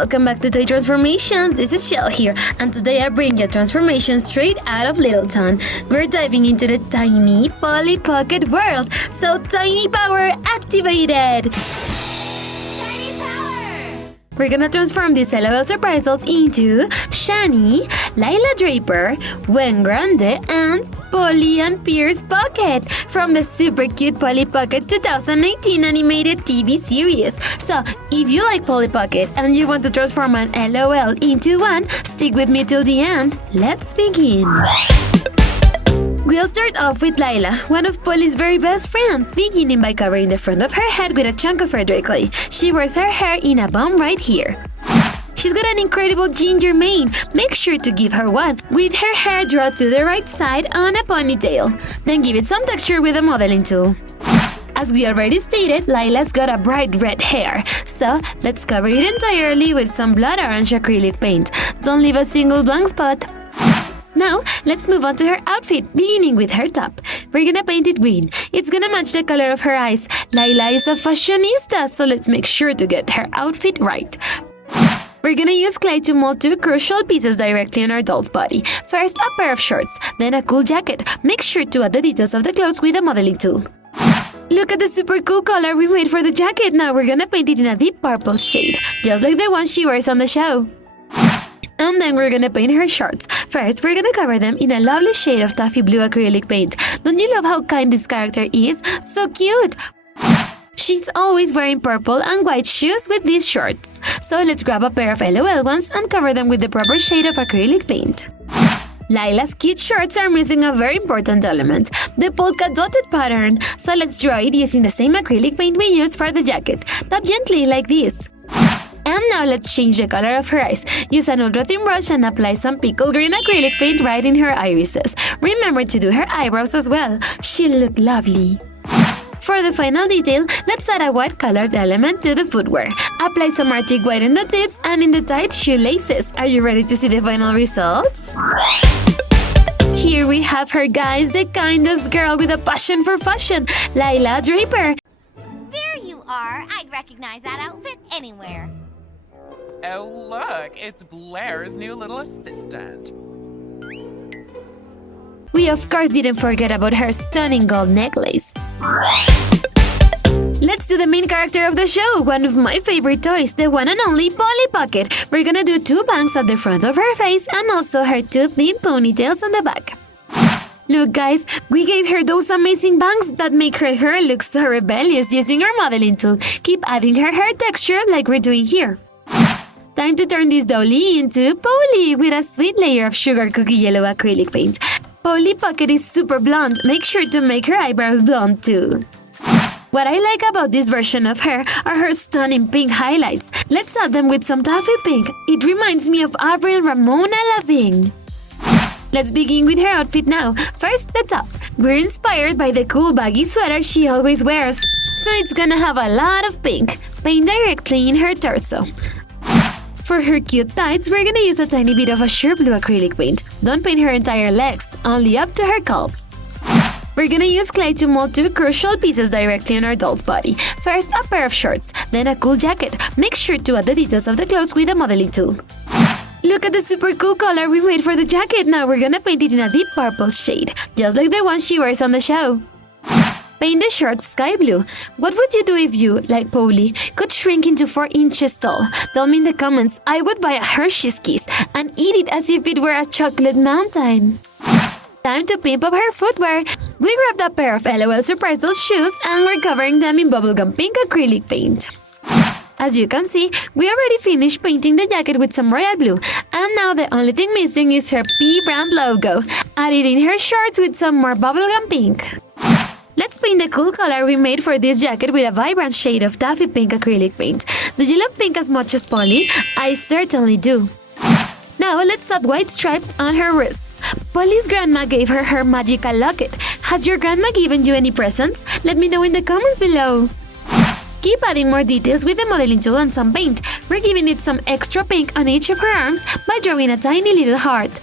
welcome back to Toy Transformations. This is Chelle here, and today I bring you a transformation straight out of Littleton. We're diving into the tiny Polly Pocket world, so Tiny Power activated! Tiny Power! We're gonna transform these LOL surprise dolls into Shani, LILA DRAPER, GWEN GRANDE, and Polly and Pierce Pocket from the super cute Polly Pocket 2018 animated TV series. So, if you like Polly Pocket and you want to transform an LOL into one, stick with me till the end. Let's begin. We'll start off with Lila, one of Polly's very best friends, beginning by covering the front of her head with a chunk of her dry clay. She wears her hair in a bun right here. She's got an incredible ginger mane. Make sure to give her one, with her hair drawn to the right side on a ponytail. Then give it some texture with a modeling tool. As we already stated, Lila's got a bright red hair, so let's cover it entirely with some blood orange acrylic paint. Don't leave a single blank spot. Now, let's move on to her outfit, beginning with her top. We're gonna paint it green. It's gonna match the color of her eyes. Lila is a fashionista, so let's make sure to get her outfit right. We're gonna use clay to mold two crucial pieces directly on our doll's body. First, a pair of shorts, then a cool jacket. Make sure to add the details of the clothes with a modeling tool. Look at the super cool color we made for the jacket. Now we're gonna paint it in a deep purple shade, just like the one she wears on the show. And then we're gonna paint her shorts. First, we're gonna cover them in a lovely shade of taffy blue acrylic paint. Don't you love how kind this character is? So cute! She's always wearing purple and white shoes with these shorts. So let's grab a pair of LOL ones and cover them with the proper shade of acrylic paint. Lila's cute shorts are missing a very important element, the polka dotted pattern. So let's draw it using the same acrylic paint we used for the jacket. Tap gently like this. And now let's change the color of her eyes. Use an ultra thin brush and apply some pickle green acrylic paint right in her irises. Remember to do her eyebrows as well. She'll look lovely. For the final detail, let's add a white colored element to the footwear. Apply some Arctic white in the tips and in the tight shoelaces. Are you ready to see the final results? Here we have her, guys, the kindest girl with a passion for fashion, LILA DRAPER. There you are. I'd recognize that outfit anywhere. Oh, look, it's Blair's new little assistant. We of course didn't forget about her stunning gold necklace. Let's do the main character of the show, one of my favorite toys, the one and only Polly Pocket. We're gonna do two bangs at the front of her face and also her two thin ponytails on the back. Look, guys, we gave her those amazing bangs that make her hair look so rebellious using our modeling tool. Keep adding her hair texture like we're doing here. Time to turn this dolly into Polly with a sweet layer of sugar cookie yellow acrylic paint. Polly Pocket is super blonde. Make sure to make her eyebrows blonde too. What I like about this version of her are her stunning pink highlights. Let's add them with some taffy pink. It reminds me of Avril Ramona Lavigne. Let's begin with her outfit now. First, the top. We're inspired by the cool baggy sweater she always wears, so it's gonna have a lot of pink. Paint directly in her torso. For her cute tights, we're gonna use a tiny bit of a sheer blue acrylic paint. Don't paint her entire legs, only up to her calves. We're gonna use clay to mold two crucial pieces directly on our doll's body. First, a pair of shorts, then a cool jacket. Make sure to add the details of the clothes with a modeling tool. Look at the super cool color we made for the jacket. Now we're gonna paint it in a deep purple shade, just like the one she wears on the show. Paint the shorts sky blue. What would you do if you, like Polly, could shrink into 4 inches tall? Tell me in the comments. I would buy a Hershey's Kiss and eat it as if it were a chocolate mountain. Time to pimp up her footwear. We grabbed a pair of LOL Surprise Dolls shoes and we're covering them in bubblegum pink acrylic paint. As you can see, we already finished painting the jacket with some royal blue, and now the only thing missing is her P brand logo. Add it in her shorts with some more bubblegum pink. Let's paint the cool color we made for this jacket with a vibrant shade of taffy pink acrylic paint. Do you love pink as much as Polly? I certainly do. Now let's add white stripes on her wrists. Polly's grandma gave her her magical locket. Has your grandma given you any presents? Let me know in the comments below. Keep adding more details with the modeling tool and some paint. We're giving it some extra pink on each of her arms by drawing a tiny little heart.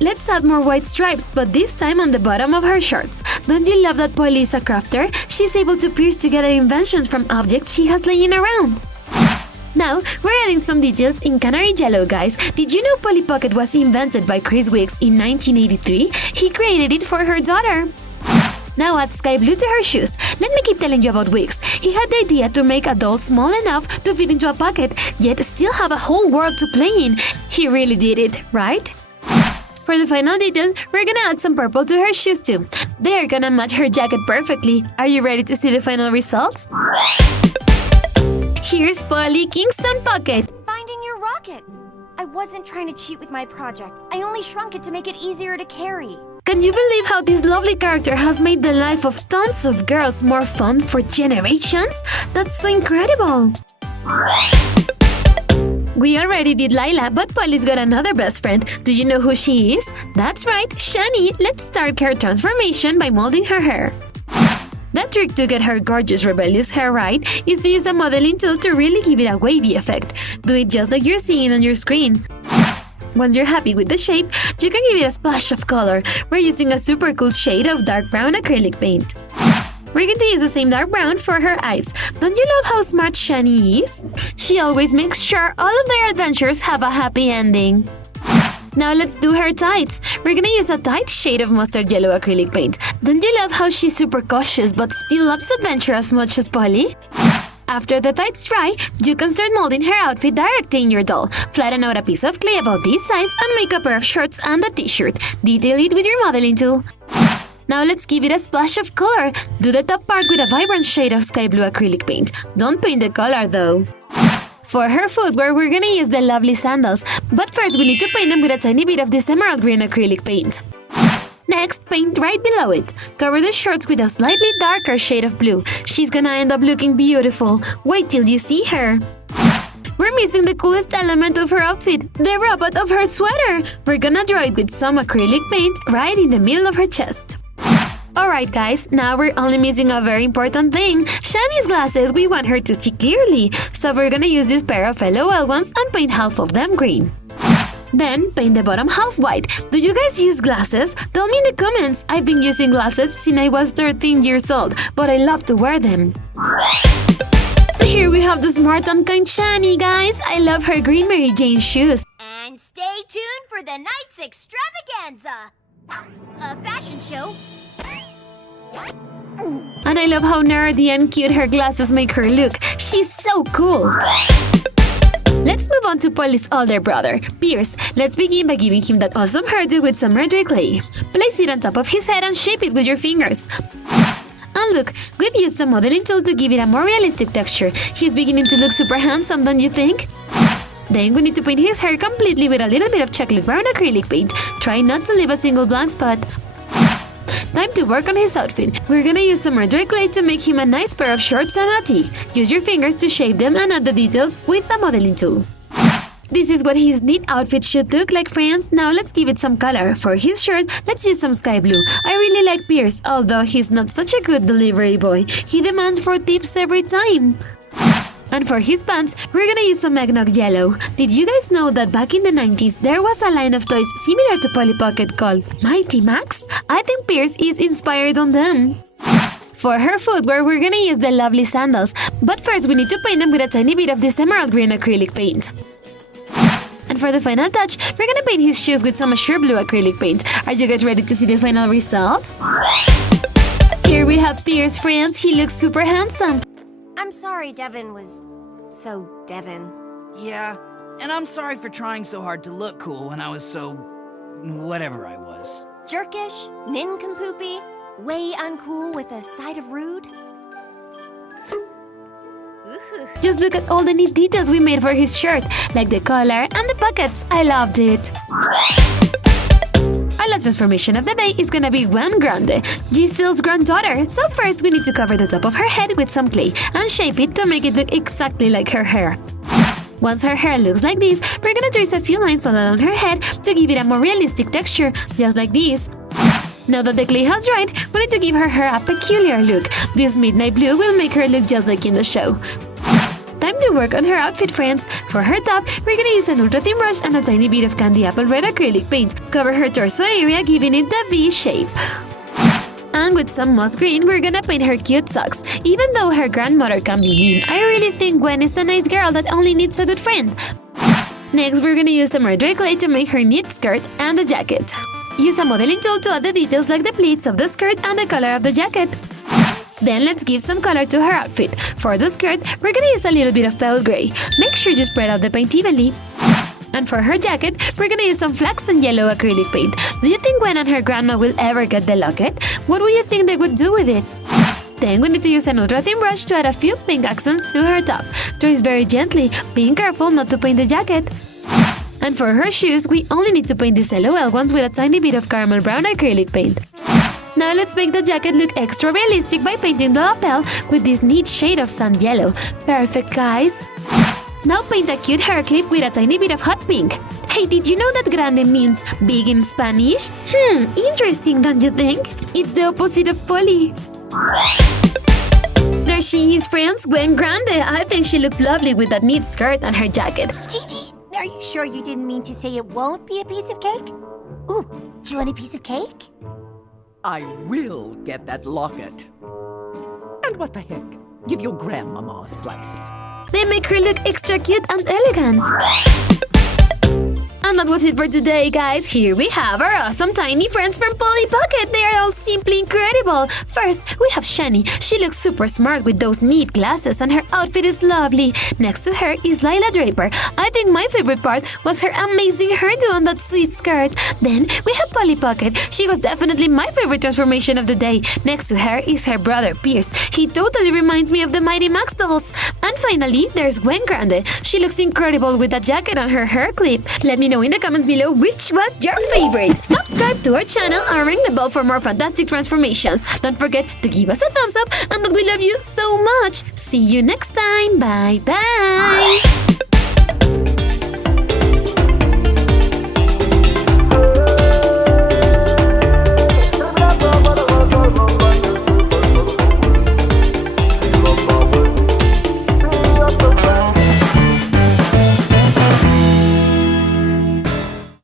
Let's add more white stripes, but this time on the bottom of her shorts. Don't you love that Polly is a crafter? She's able to piece together inventions from objects she has laying around. Now, we're adding some details in canary yellow, guys. Did you know Polly Pocket was invented by Chris Weeks in 1983? He created it for her daughter. Now add sky blue to her shoes. Let me keep telling you about Weeks. He had the idea to make a doll small enough to fit into a pocket, yet still have a whole world to play in. He really did it, right? For the final detail, we're gonna add some purple to her shoes too. They are gonna match her jacket perfectly. Are you ready to see the final results? Here's Polly Kingston Pocket. Finding your rocket. I wasn't trying to cheat with my project. I only shrunk it to make it easier to carry. Can you believe how this lovely character has made the life of tons of girls more fun for generations? That's so incredible! We already did Lila, but Polly's got another best friend. Do you know who she is? That's right, Shani. Let's start her transformation by molding her hair. The trick to get her gorgeous rebellious hair right is to use a modeling tool to really give it a wavy effect. Do it just like you're seeing on your screen. Once you're happy with the shape, you can give it a splash of color. We're using a super cool shade of dark brown acrylic paint. We're going to use the same dark brown for her eyes. Don't you love how smart Shani is? She always makes sure all of their adventures have a happy ending. Now let's do her tights. We're gonna use a tight shade of mustard yellow acrylic paint. Don't you love how she's super cautious but still loves adventure as much as Polly? After the tights dry, you can start molding her outfit directly in your doll. Flatten out a piece of clay about this size and make a pair of shorts and a t-shirt. Detail it with your modeling tool. Now let's give it a splash of color. Do the top part with a vibrant shade of sky blue acrylic paint. Don't paint the color though. For her footwear, we're gonna use the lovely sandals. But first, we need to paint them with a tiny bit of this emerald green acrylic paint. Next, paint right below it. Cover the shorts with a slightly darker shade of blue. She's gonna end up looking beautiful. Wait till you see her. We're missing the coolest element of her outfit, the robot of her sweater. We're gonna draw it with some acrylic paint right in the middle of her chest. Alright guys, now we're only missing a very important thing. Shani's glasses, we want her to see clearly. So we're gonna use this pair of LOL ones and paint half of them green. Then, paint the bottom half white. Do you guys use glasses? Tell me in the comments. I've been using glasses since I was 13 years old, but I love to wear them. Here we have the smart and kind Shani, guys. I love her green Mary Jane shoes. And stay tuned for the night's extravaganza. A fashion show. And I love how nerdy and cute her glasses make her look. She's so cool. Let's move on to Polly's older brother, Pierce. Let's begin by giving him that awesome hairdo with some red clay. Place it on top of his head and shape it with your fingers. And look, we've used a modeling tool to give it a more realistic texture. He's beginning to look super handsome, don't you think? Then we need to paint his hair completely with a little bit of chocolate brown acrylic paint. Try not to leave a single blank spot. Time to work on his outfit. We're gonna use some red clay to make him a nice pair of shorts and a tee. Use your fingers to shape them and add the detail with the modeling tool. This is what his neat outfit should look like, friends. Now let's give it some color. For his shirt, let's use some sky blue. I really like Pierce, although he's not such a good delivery boy. He demands 4 tips every time. And for his pants, we're gonna use some eggnog yellow. Did you guys know that back in the 90s, there was a line of toys similar to Polly Pocket called Mighty Max? I think Pierce is inspired on them. For her footwear, we're gonna use the lovely sandals. But first, we need to paint them with a tiny bit of this emerald green acrylic paint. And for the final touch, we're gonna paint his shoes with some azure blue acrylic paint. Are you guys ready to see the final results? Here we have Pierce, friends. He looks super handsome. I'm sorry Devin was so Devin. Yeah, and I'm sorry for trying so hard to look cool when I was so... whatever I was. Jerkish, nincompoopy, way uncool with a side of rude. Just look at all the neat details we made for his shirt, like the collar and the pockets. I loved it. Our last transformation of the day is gonna be GWEN Grande, Giselle's granddaughter. So first we need to cover the top of her head with some clay and shape it to make it look exactly like her hair. Once her hair looks like this, we're gonna trace a few lines all along her head to give it a more realistic texture, just like this. Now that the clay has dried, we need to give her hair a peculiar look. This midnight blue will make her look just like in the show. Time to work on her outfit, friends. For her top, we're gonna use an ultra thin brush and a tiny bit of candy apple red acrylic paint. Cover her torso area, giving it the V shape. And with some moss green, we're gonna paint her cute socks. Even though her grandmother can be mean, I really think Gwen is a nice girl that only needs a good friend. Next, we're gonna use some red clay to make her knit skirt and the jacket. Use a modeling tool to add the details like the pleats of the skirt and the color of the jacket. Then let's give some color to her outfit. For the skirt, we're gonna use a little bit of pale gray. Make sure you spread out the paint evenly. And for her jacket, we're gonna use some flax and yellow acrylic paint. Do you think Gwen and her grandma will ever get the locket? What would you think they would do with it? Then we need to use an ultra thin brush to add a few pink accents to her top. Trace very gently, being careful not to paint the jacket. And for her shoes, we only need to paint these LOL ones with a tiny bit of caramel brown acrylic paint. Now let's make the jacket look extra realistic by painting the lapel with this neat shade of sand yellow. Perfect, guys! Now paint a cute hair clip with a tiny bit of hot pink. Hey, did you know that grande means big in Spanish? Interesting, don't you think? It's the opposite of POLLY. There she is, friends, Gwen Grande. I think she looks lovely with that neat skirt and her jacket. Gigi, are you sure you didn't mean to say it won't be a piece of cake? Ooh, do you want a piece of cake? I will get that locket. And what the heck? Give your grandmama a slice. They make her look extra cute and elegant. And that was it for today, guys. Here we have our awesome tiny friends from Polly Pocket. They are all simply incredible. First, we have Shani. She looks super smart with those neat glasses and her outfit is lovely. Next to her is LILA Draper. I think my favorite part was her amazing hairdo on that sweet skirt. Then we have Polly Pocket. She was definitely my favorite transformation of the day. Next to her is her brother Pierce. He totally reminds me of the Mighty Max dolls. And finally, there's Gwen Grande. She looks incredible with that jacket and her hair clip. Let me know in the comments below which was your favorite. Subscribe to our channel and ring the bell for more fantastic transformations. Don't forget to give us a thumbs up and that we love you so much. See you next time. Bye bye.